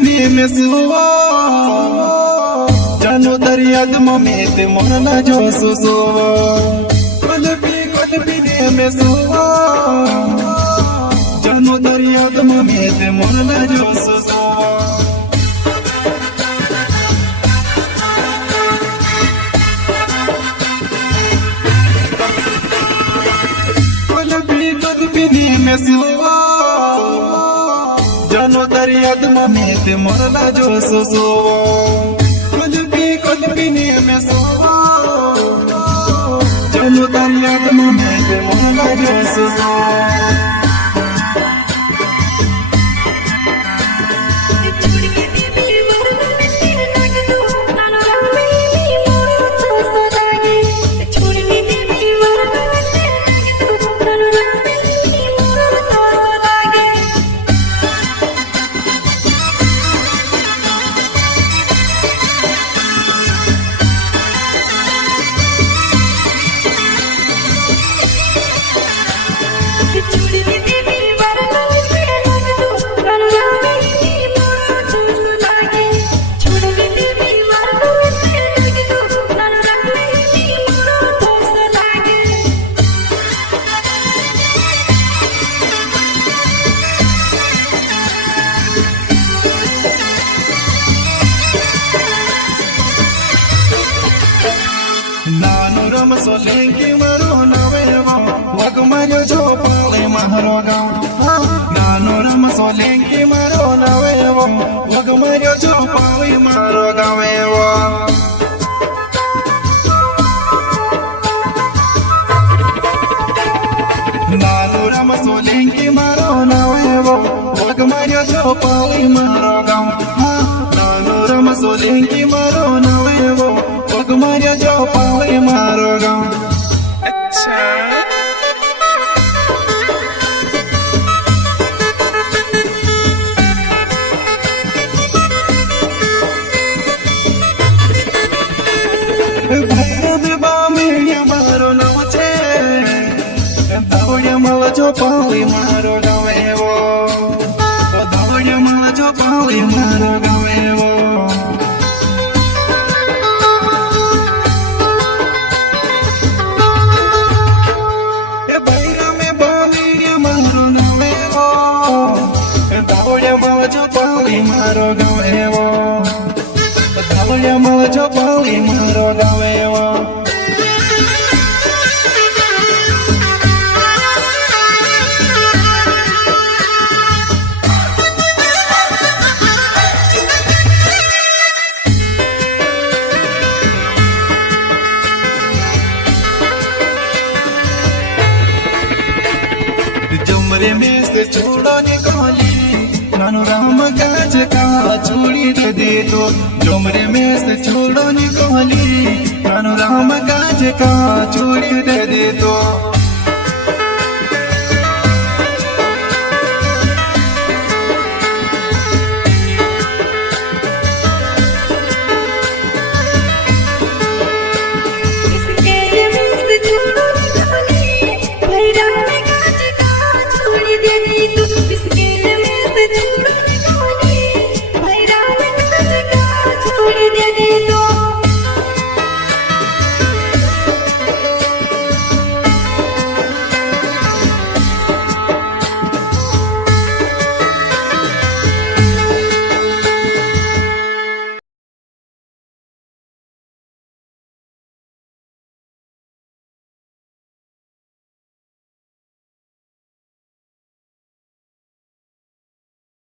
पिनी में सुवा जानो दरियाद ममेत मोरला जो सुसुवा कल पिनी में सुवा जानो दरियाद ममेत मोरला जो सुसुवा पिनी में सुवा जानो दरियाद ममेत मोरला जो सुसुवा कल पिनी में सुवा जानो दरियाद ममेत मोरला जो सुसुवा नानुरम सोलेंकी मारो नवेवा वग मारो जो पाले मारो गाँव नानुरम सोलेंकी मारो नवेवा वग मारो जो पाले मारो गाँवेवा नानुरम सोलेंकी मारो नवेवा वग मारो जो पाले मारो गाँव नानुरम सोलेंकी मारो नवेवा वग मारो जो पाले मारो गाँव अच्छा भैरव बामिया मारो नवचे दौड़िया मला जो पाले मारो गाँवेवो दौड़िया मला जो पाले मारो गाँवेवो जो पाली मारो गाँवेवो दौड़िया मला जो पाली मारो गाँवेवो जुमरे में से छोड़ो निकाली नानु राम काज का चूड़ी दे दो जुमरे में से छोड़ो निकाली नानु राम काज का चूड़ी दे दो